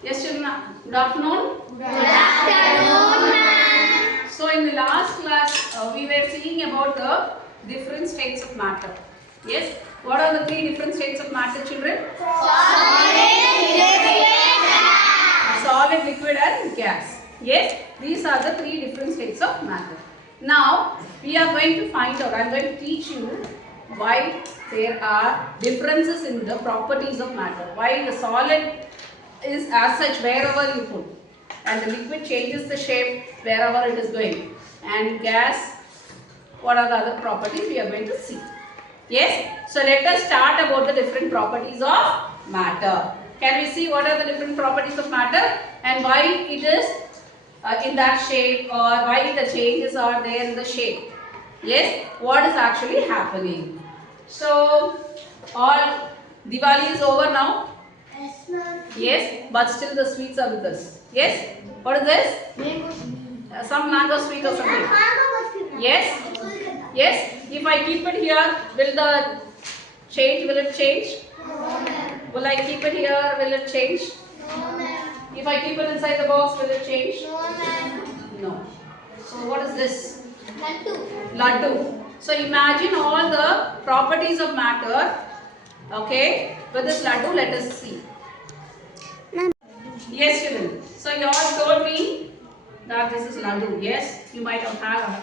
Yes, children. Good afternoon. Good afternoon, ma'am. So in the last class, we were seeing about the different states of matter. Yes. What are the three different states of matter, children? Solid, liquid and gas. Yes. These are the three different states of matter. Now, we are going to find out, I am going to teach you why there are differences in the properties of matter. Why the solid is as such wherever you put, and the liquid changes the shape wherever it is going, and gas, what are the other properties we are going to see. Yes, so let us start about the different properties of matter. Can we see what are the different properties of matter and why it is in that shape, or why the changes are there in the shape? Yes, what is actually happening? So all Diwali is over now. Yes, ma'am. Yes, but still the sweets are with us. Yes, what is this? Mango sweet. Some mango sweet or something. Mango Yes, yes. If I keep it here, will the change? Will it change? No, ma'am. Will I keep it here? Will it change? No, ma'am. If I keep it inside the box, will it change? No, ma'am. No. So what is this? Laddu. Laddu. So imagine all the properties of matter. Okay. With this laddu, let us see. Yes, children. So you all told me that this is laddu. Yes, you might have had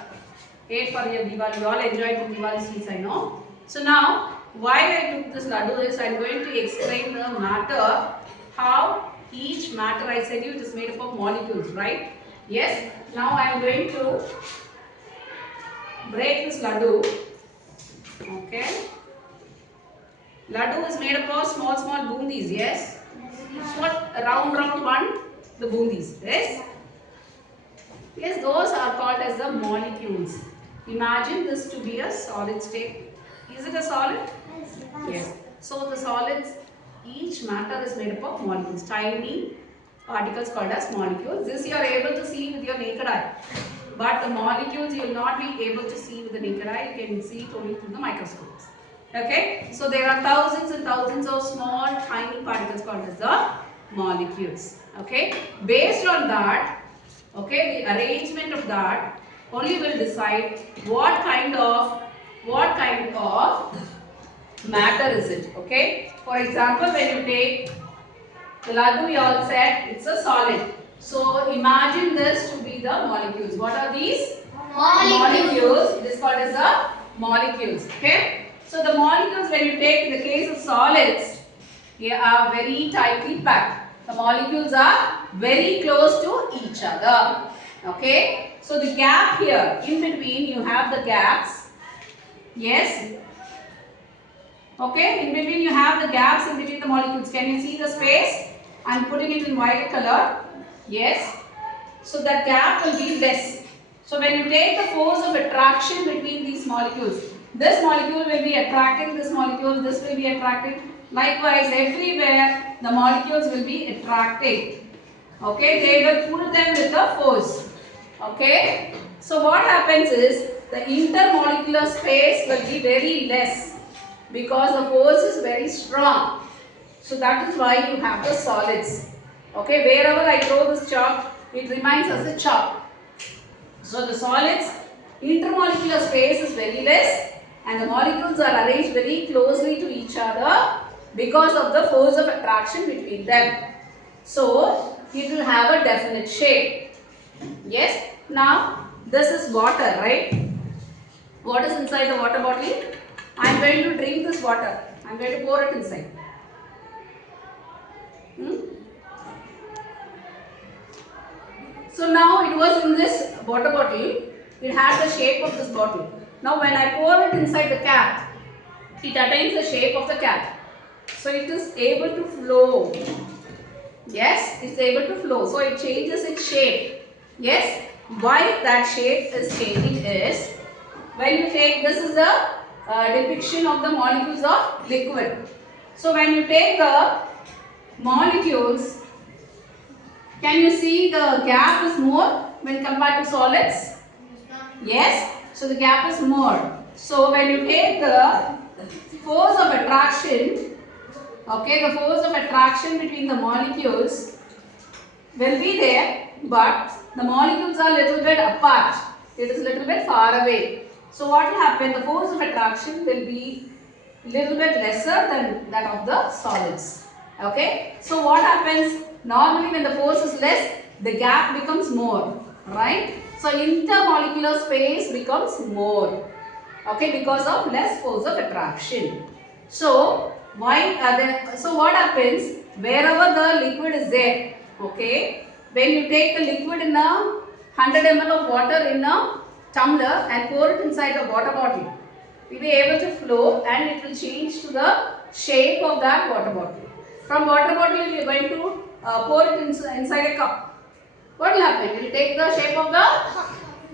ate for your Diwali. You all enjoyed the Diwali sweets, I know. So now, why I took this laddu is I am going to explain the matter, how each matter, I said you, it is made up of molecules, right? Yes. Now I am going to break this laddu. Okay. Laddu is made up of small bundis, yes? What round one, the bundis, yes? Yes, those are called as the molecules. Imagine this to be a solid state. Is it a solid? Yes. So the solids, each matter is made up of molecules, tiny particles called as molecules. This you are able to see with your naked eye. But the molecules you will not be able to see with the naked eye. You can see it only through the microscopes. Okay. So there are thousands and thousands of small tiny particles called as the molecules. Okay. Based on that, okay, the arrangement of that only will decide what kind of matter is it. Okay. For example, when you take the laddu, we all said it's a solid. So imagine this to be the molecules. What are these? Molecules. It is called as the molecules. Okay. So the molecules, when you take in the case of solids, they are very tightly packed. The molecules are very close to each other. Okay. So the gap here, in between you have the gaps. Yes. Okay. In between you have the gaps in between the molecules. Can you see the space? I am putting it in violet color. Yes. So that gap will be less. So when you take the force of attraction between these molecules, this molecule will be attracting this molecule, this will be attracting. Likewise, everywhere the molecules will be attracting. Okay, they will pull them with a force. Okay, so what happens is the intermolecular space will be very less because the force is very strong. So that is why you have the solids. Okay, wherever I throw this chalk, it remains as a chalk. So the solids, intermolecular space is very less and the molecules are arranged very closely to each other because of the force of attraction between them. So it will have a definite shape. Yes. Now this is water, right? What is inside the water bottle? I am going to drink this water. I am going to pour it inside. So now it was in this water bottle. It had the shape of this bottle. Now when I pour it inside the cap, it attains the shape of the cap. So it is able to flow. Yes, it is able to flow. So it changes its shape. Yes, why that shape is changing is, when you take, this is the depiction of the molecules of liquid. So when you take the molecules, can you see the gap is more when compared to solids? Yes. So the gap is more. So when you take the force of attraction, okay, the force of attraction between the molecules will be there, but the molecules are little bit apart. It is little bit far away. So what will happen? The force of attraction will be little bit lesser than that of the solids. Okay. So what happens? Normally when the force is less, the gap becomes more. Right. So intermolecular space becomes more. Okay. Because of less force of attraction. So so what happens? Wherever the liquid is there. Okay. When you take the liquid in a 100 ml of water in a tumbler and pour it inside the water bottle, it will be able to flow and it will change to the shape of that water bottle. From water bottle, if you are going to pour it inside a cup, what will happen? It will take the shape of the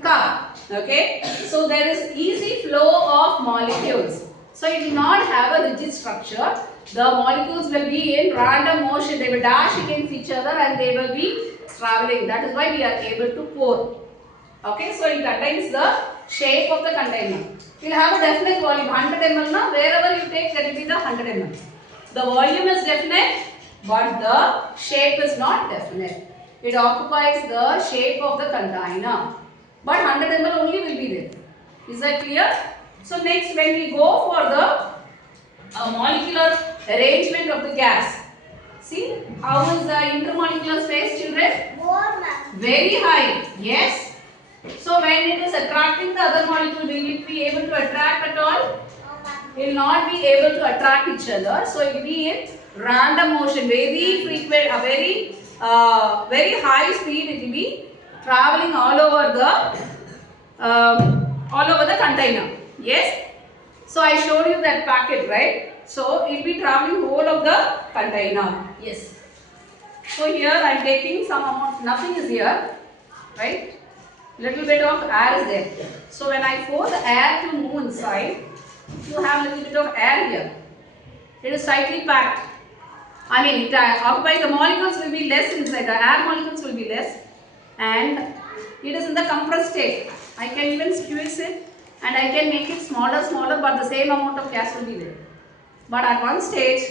cup. Okay. So there is easy flow of molecules. So it will not have a rigid structure. The molecules will be in random motion. They will dash against each other and they will be traveling. That is why we are able to pour. Okay, so it attains the shape of the container. We will have a definite volume, 100 ml. Now, wherever you take, that will be the 100 ml. The volume is definite, but the shape is not definite. It occupies the shape of the container. But 100 ml only will be there. Is that clear? So next, when we go for the molecular arrangement of the gas, see how is the intermolecular space, children? More, ma'am. Very high. Yes. So when it is attracting the other molecule, will it be able to attract at all? No, ma'am. It will not be able to attract each other. So it will be in random motion, very frequent, very high speed. It will be traveling all over the container. Yes. So I showed you that packet, right? So it will be traveling whole of the container. Yes. So here I am taking some amount. Nothing is here, right? Little bit of air is there. So when I force the air to move inside, you have little bit of air here. It is tightly packed. I mean, it occupies, the molecules will be less inside. The air molecules will be less, and it is in the compressed state. I can even squeeze it and I can make it smaller, but the same amount of gas will be there. But at one stage,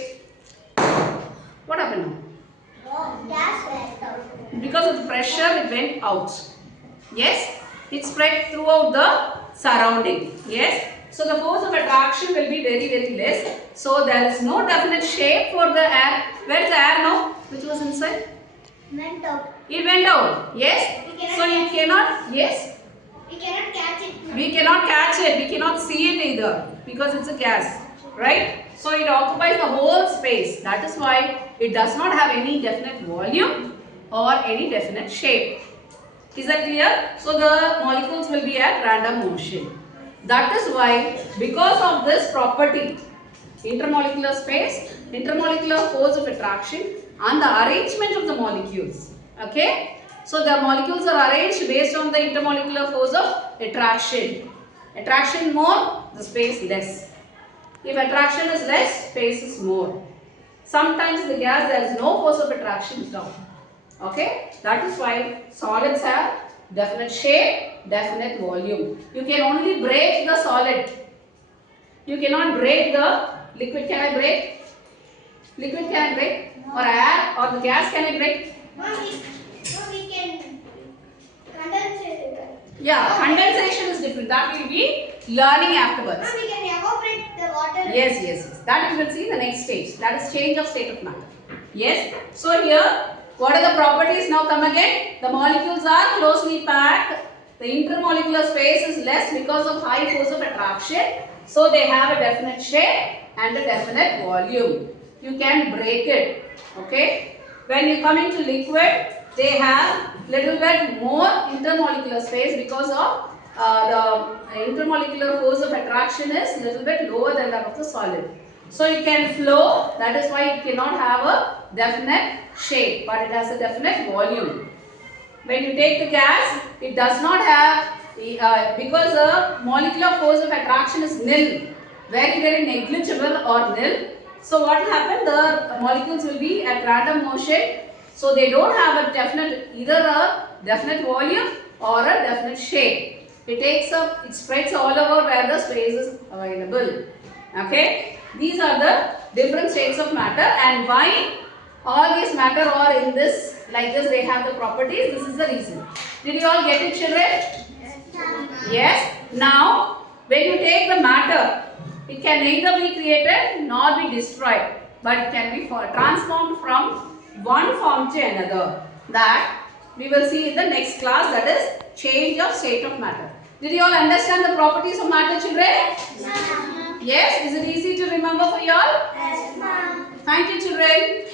what happened now? No, gas went out. Because of the pressure, it went out. Yes, it spread throughout the surrounding. Yes, so the force of attraction will be very, very less. So there is no definite shape for the air. Where is the air now? Which was inside? Went out. It went out. Yes. So you cannot. Yes. We cannot catch it. We cannot catch it. We cannot see it either because it's a gas, right? So it occupies the whole space. That is why it does not have any definite volume or any definite shape. Is that clear? So the molecules will be at random motion. That is why, because of this property, intermolecular space, intermolecular force of attraction and the arrangement of the molecules. Okay? So the molecules are arranged based on the intermolecular force of attraction. Attraction more, the space less. If attraction is less, space is more. Sometimes the gas, there is no force of attraction down. Okay, that is why solids have definite shape, definite volume. You can only break the solid. You cannot break the liquid. Can I break? Liquid can I break? Or air or the gas can I break? No, we can condense it. Yeah, condensation is different. That will be learning afterwards. No, we can evaporate the water. Yes. That we will see in the next stage. That is change of state of matter. Yes. So here, what are the properties? Now come again. The molecules are closely packed. The intermolecular space is less because of high force of attraction. So they have a definite shape and a definite volume. You can break it. Okay. When you come into liquid, they have little bit more intermolecular space because of the intermolecular force of attraction is little bit lower than that of the solid. So it can flow, that is why it cannot have a definite shape, but it has a definite volume. When you take the gas, it does not have, because the molecular force of attraction is nil, very negligible or nil. So what will happen? The molecules will be at random motion. So they don't have a definite, either a definite volume or a definite shape. It spreads all over where the space is available. Okay. These are the different states of matter, and why All these matter are in this, like this they have the properties. This is the reason. Did you all get it, children? Yes. Now, when you take the matter, it can neither be created nor be destroyed, but it can be transformed from one form to another. That we will see in the next class, that is change of state of matter. Did you all understand the properties of matter, children? Yes, ma'am. Yes. Is it easy to remember for you all? Yes, ma'am. Thank you, children.